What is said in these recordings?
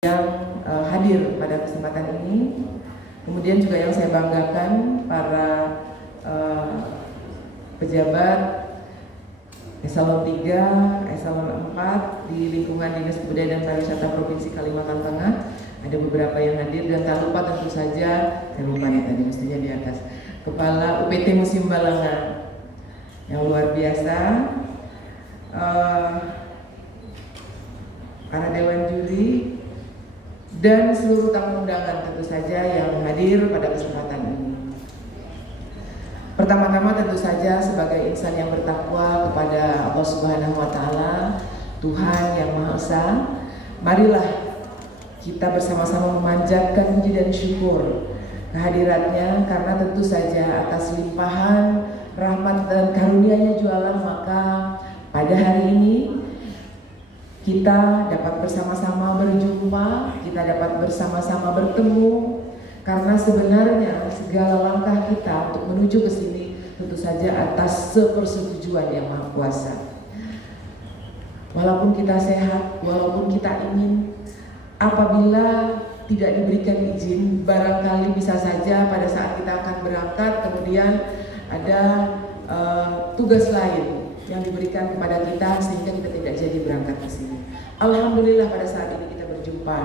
yang hadir pada kesempatan ini. Kemudian juga yang saya banggakan para pejabat eselon 3, eselon 4 di lingkungan Dinas Kebudayaan dan Pariwisata Provinsi Kalimantan Tengah. Ada beberapa yang hadir dan tak lupa tentu saja, saya lupa nih tadi mestinya di atas, Kepala UPT Museum Balangan yang luar biasa, para dewan juri, dan seluruh tamu undangan tentu saja yang hadir pada kesempatan ini. Pertama-tama tentu saja sebagai insan yang bertakwa kepada Allah Subhanahu wa Ta'ala, Tuhan yang Maha Esa, marilah kita bersama-sama memanjatkan puji dan syukur kehadiratnya, karena tentu saja atas limpahan rahmat dan karunia-Nya jualan, maka pada hari ini kita dapat bersama-sama berjumpa, kita dapat bersama-sama bertemu, karena sebenarnya segala langkah kita untuk menuju ke sini tentu saja atas sepersetujuan Yang Maha Kuasa. Walaupun kita sehat, walaupun kita ingin, apabila tidak diberikan izin, barangkali bisa saja pada saat kita akan berangkat kemudian ada tugas lain yang diberikan kepada kita sehingga kita tidak jadi berangkat ke sini. Alhamdulillah pada saat ini kita berjumpa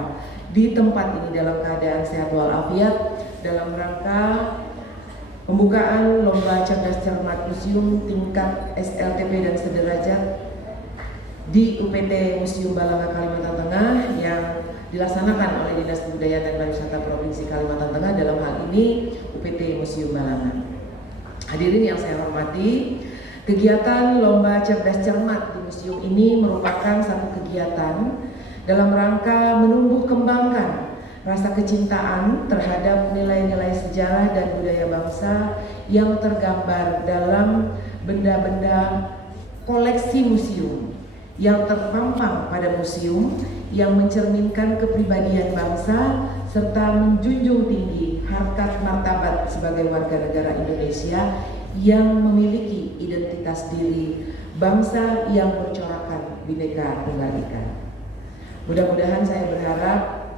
di tempat ini dalam keadaan sehat walafiat dalam rangka pembukaan Lomba Cerdas Cermat Museum tingkat SLTP dan sederajat di UPT Museum Balangan Kalimantan Tengah yang dilaksanakan oleh Dinas Kebudayaan dan Pariwisata Provinsi Kalimantan Tengah, dalam hal ini UPT Museum Balangan. Hadirin yang saya hormati, kegiatan Lomba Cerdas Cermat di museum ini merupakan satu kegiatan dalam rangka menumbuh kembangkan rasa kecintaan terhadap nilai-nilai sejarah dan budaya bangsa yang tergambar dalam benda-benda koleksi museum yang terpampang pada museum, yang mencerminkan kepribadian bangsa serta menjunjung tinggi harkat martabat sebagai warga negara Indonesia yang memiliki identitas diri, bangsa yang bercorakkan Bhinneka Tunggal Ika. Mudah-mudahan saya berharap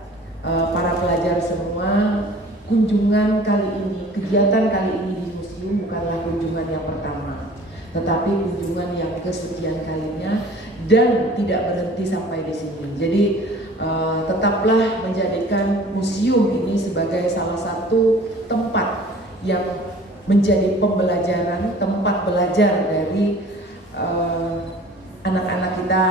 para pelajar semua, kunjungan kali ini, kegiatan kali ini di museum bukanlah kunjungan yang pertama, tetapi kunjungan yang kesekian kalinya dan tidak berhenti sampai di sini. Jadi tetaplah menjadikan museum ini sebagai salah satu tempat yang menjadi pembelajaran, tempat belajar dari anak-anak kita,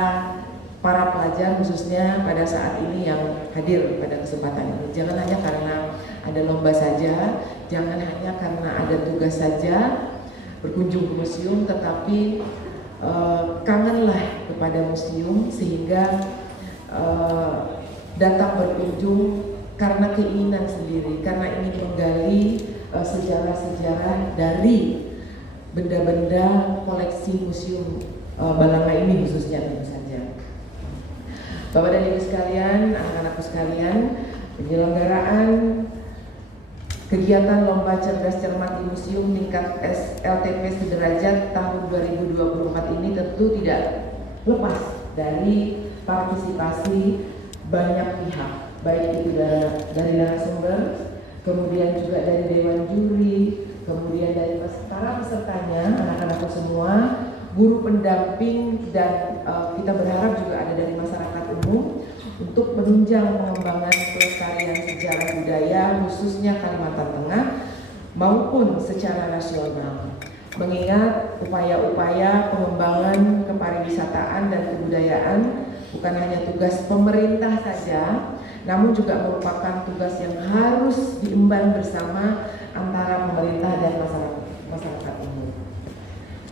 para pelajar khususnya pada saat ini yang hadir pada kesempatan ini. Jangan hanya karena ada lomba saja, jangan hanya karena ada tugas saja berkunjung ke museum, tetapi kangenlah kepada museum sehingga datang berkunjung karena keinginan sendiri, karena ingin menggali sejarah-sejarah dari benda-benda koleksi museum Balangan ini khususnya tentu saja. Bapak dan Ibu sekalian, anak-anakku sekalian, penyelenggaraan kegiatan Lomba Cerdas Cermat di Museum tingkat SLTP sederajat tahun 2024 ini tentu tidak lepas dari partisipasi banyak pihak, baik itu dari narasumber, kemudian juga dari dewan juri, kemudian dari para pesertanya, anak-anakku semua, guru pendamping, dan kita berharap juga ada dari masyarakat umum untuk menunjang pengembangan pelestarian sejarah budaya khususnya Kalimantan Tengah maupun secara nasional. Mengingat upaya-upaya pengembangan kepariwisataan dan kebudayaan bukan hanya tugas pemerintah saja, namun juga merupakan tugas yang harus diemban bersama antara pemerintah dan masyarakat umum.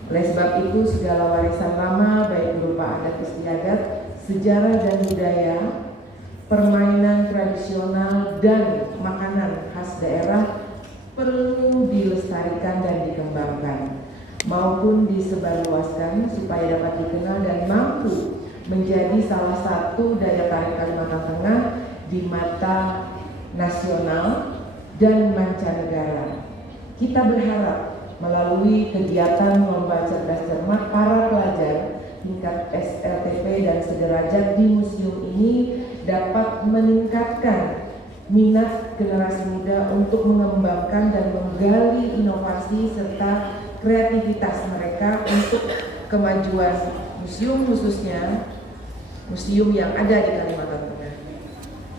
Oleh sebab itu, segala warisan lama baik berupa adat istiadat, sejarah dan budaya, permainan tradisional dan makanan khas daerah perlu dilestarikan dan dikembangkan maupun disebarluaskan supaya dapat dikenal dan mampu menjadi salah satu daya tarik Kalimantan Tengah di mata nasional dan mancanegara. Kita berharap melalui kegiatan Lomba Cerdas Cermat, para pelajar tingkat SLTP dan sederajat di museum ini dapat meningkatkan minat generasi muda untuk mengembangkan dan menggali inovasi serta kreativitas mereka untuk kemajuan museum, khususnya museum yang ada di Kalimantan Tengah,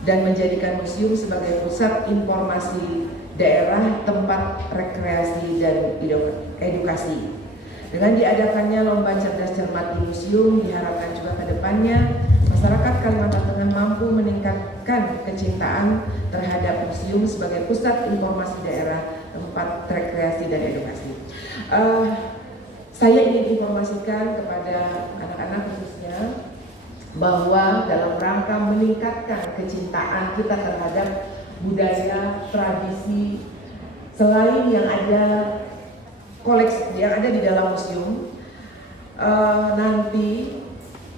dan menjadikan museum sebagai pusat informasi daerah, tempat rekreasi dan edukasi. Dengan diadakannya lomba cerdas cermat di museum, diharapkan juga ke depannya masyarakat Kalimantan Tengah mampu meningkatkan kecintaan terhadap museum sebagai pusat informasi daerah, tempat rekreasi dan edukasi. Saya ingin informasikan kepada anak-anak khususnya bahwa dalam rangka meningkatkan kecintaan kita terhadap budaya, tradisi, selain yang ada koleksi yang ada di dalam museum, nanti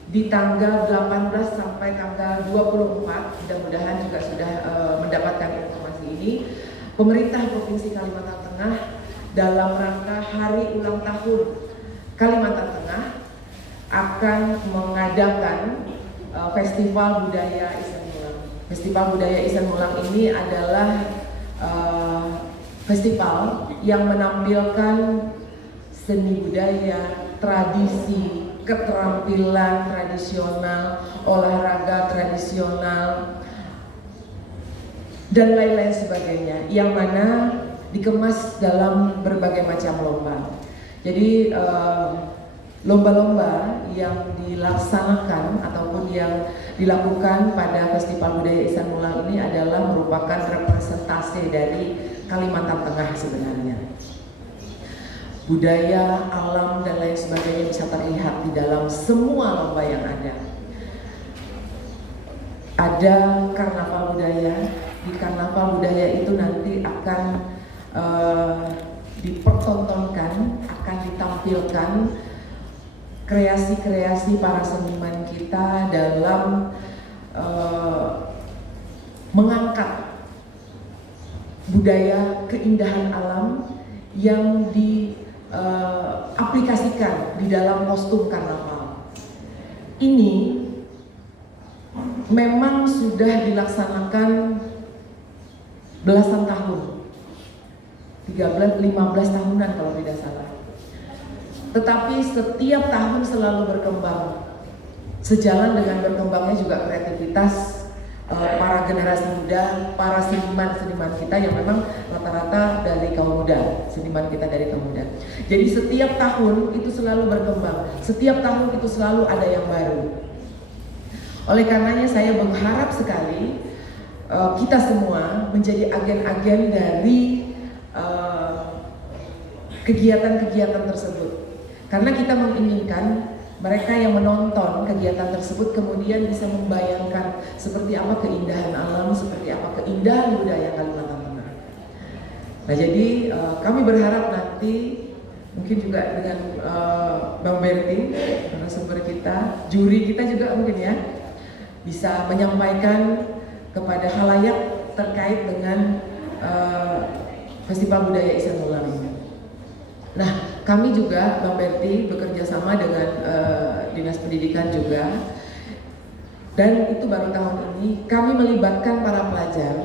di tanggal 18 sampai tanggal 24, mudah-mudahan juga sudah mendapatkan informasi ini, pemerintah Provinsi Kalimantan Tengah dalam rangka Hari Ulang Tahun Kalimantan Tengah akan mengadakan Festival Budaya Isan Mulang. Festival Budaya Isan Mulang ini adalah festival yang menampilkan seni budaya, tradisi, keterampilan tradisional, olahraga tradisional, dan lain-lain sebagainya, yang mana dikemas dalam berbagai macam lomba. Jadi lomba-lomba yang dilaksanakan ataupun yang dilakukan pada Festival Budaya Isan Mulang ini adalah merupakan representasi dari Kalimantan Tengah sebenarnya. Budaya, alam, dan lain sebagainya bisa terlihat di dalam semua lomba yang ada. Ada karnaval budaya. Di karnaval budaya itu nanti akan dipertontonkan, akan ditampilkan kreasi-kreasi para seniman kita dalam mengangkat budaya, keindahan alam yang diaplikasikan di dalam kostum karnaval. Ini memang sudah dilaksanakan belasan tahun, 13-15 tahunan kalau tidak salah. Tetapi setiap tahun selalu berkembang, sejalan dengan berkembangnya juga kreativitas para generasi muda, para seniman-seniman kita yang memang rata-rata dari kaum muda, seniman kita dari kaum muda. Jadi setiap tahun itu selalu berkembang, setiap tahun itu selalu ada yang baru. Oleh karenanya saya berharap sekali kita semua menjadi agen-agen dari kegiatan-kegiatan tersebut. Karena kita menginginkan mereka yang menonton kegiatan tersebut kemudian bisa membayangkan seperti apa keindahan alam, seperti apa keindahan budaya Kalimantan Tengah. Nah, jadi kami berharap nanti mungkin juga dengan Bang Berti, narasumber kita, juri kita juga mungkin ya, bisa menyampaikan kepada khalayak terkait dengan Festival Budaya Isan Mulang ini. Nah, kami juga, Bang Berti, bekerja sama dengan Dinas Pendidikan juga, dan itu baru tahun ini kami melibatkan para pelajar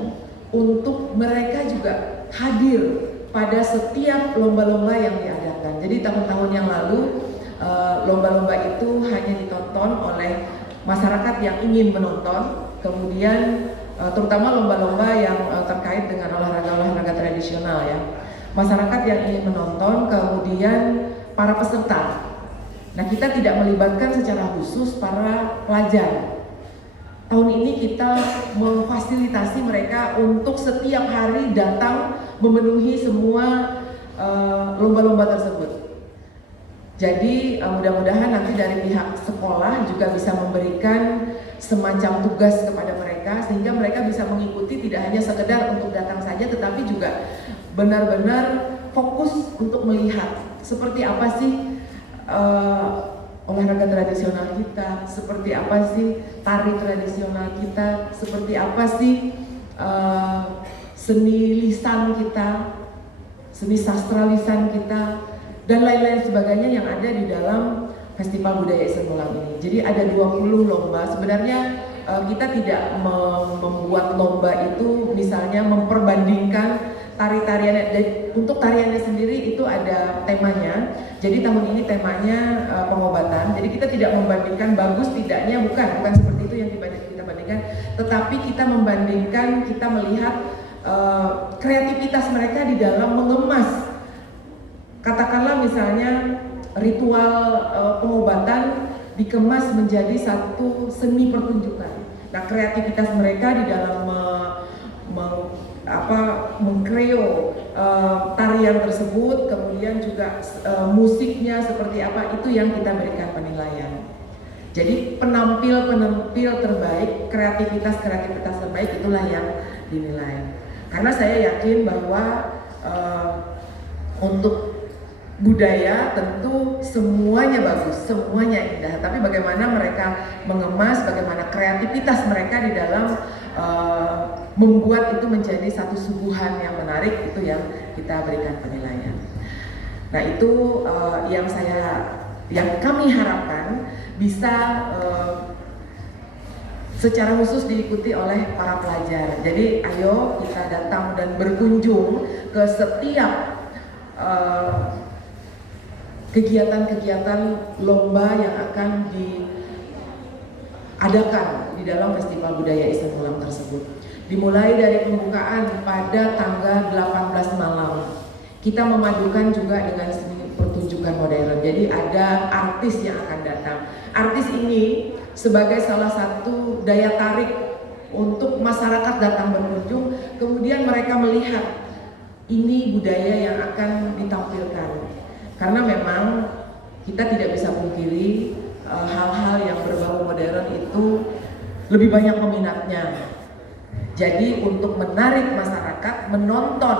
untuk mereka juga hadir pada setiap lomba-lomba yang diadakan. Jadi tahun-tahun yang lalu lomba-lomba itu hanya ditonton oleh masyarakat yang ingin menonton, kemudian terutama lomba-lomba yang terkait dengan olahraga-olahraga tradisional ya. Masyarakat yang ingin menonton, kemudian para peserta. Nah, kita tidak melibatkan secara khusus para pelajar. Tahun ini kita memfasilitasi mereka untuk setiap hari datang memenuhi semua lomba-lomba tersebut. Jadi mudah-mudahan nanti dari pihak sekolah juga bisa memberikan semacam tugas kepada mereka sehingga mereka bisa mengikuti, tidak hanya sekedar untuk datang saja, tetapi juga benar-benar fokus untuk melihat seperti apa sih olahraga tradisional kita, seperti apa sih tari tradisional kita, seperti apa sih seni lisan kita, seni sastra lisan kita, dan lain-lain sebagainya yang ada di dalam Festival Budaya Isan Mulang ini. Jadi ada 20 lomba, sebenarnya kita tidak membuat lomba itu misalnya memperbandingkan tariannya. Untuk tariannya sendiri itu ada temanya. Jadi tahun ini temanya pengobatan. Jadi kita tidak membandingkan bagus tidaknya, bukan seperti itu yang kita bandingkan. Tetapi kita membandingkan, kita melihat kreativitas mereka di dalam mengemas. Katakanlah misalnya ritual pengobatan dikemas menjadi satu seni pertunjukan. Nah, kreativitas mereka di dalam mengkreo tarian tersebut, kemudian juga musiknya seperti apa, itu yang kita berikan penilaian. Jadi penampil terbaik, kreativitas terbaik itulah yang dinilai. Karena saya yakin bahwa untuk budaya tentu semuanya bagus, semuanya indah, tapi bagaimana mereka mengemas, bagaimana kreativitas mereka di dalam membuat itu menjadi satu suguhan yang menarik, itu yang kita berikan penilaian. Nah, itu yang kami harapkan bisa secara khusus diikuti oleh para pelajar. Jadi ayo kita datang dan berkunjung ke setiap kegiatan-kegiatan lomba yang akan diadakan di dalam Festival Budaya Islam Ulam tersebut. Dimulai dari pembukaan pada tanggal 18 malam. Kita memadukan juga dengan seni pertunjukan modern. Jadi ada artis yang akan datang. Artis ini sebagai salah satu daya tarik untuk masyarakat datang berkunjung, kemudian mereka melihat ini budaya yang akan ditampilkan. Karena memang kita tidak bisa pungkiri hal-hal yang berbau modern itu lebih banyak peminatnya. Jadi untuk menarik masyarakat menonton,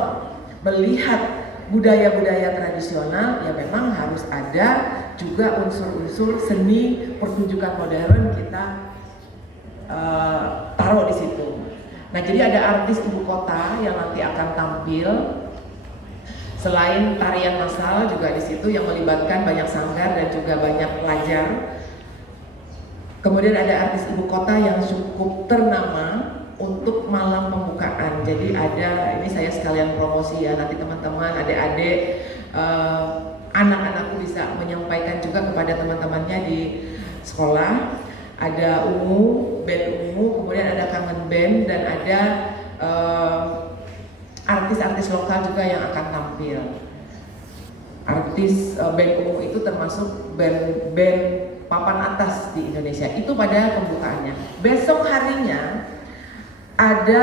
melihat budaya-budaya tradisional, ya memang harus ada juga unsur-unsur seni pertunjukan modern kita taruh di situ. Nah, jadi ada artis ibu kota yang nanti akan tampil. Selain tarian massal juga di situ yang melibatkan banyak sanggar dan juga banyak pelajar. Kemudian ada artis ibu kota yang cukup ternama untuk malam pembukaan. Jadi ada, ini saya sekalian promosi ya, nanti teman-teman, adik-adik, anak-anakku bisa menyampaikan juga kepada teman-temannya di sekolah. Ada band Ungu, kemudian ada Kangen Band, dan ada artis-artis lokal juga yang akan tampil. Artis band Ungu itu termasuk band papan atas di Indonesia. Itu pada pembukaannya. Besok harinya ada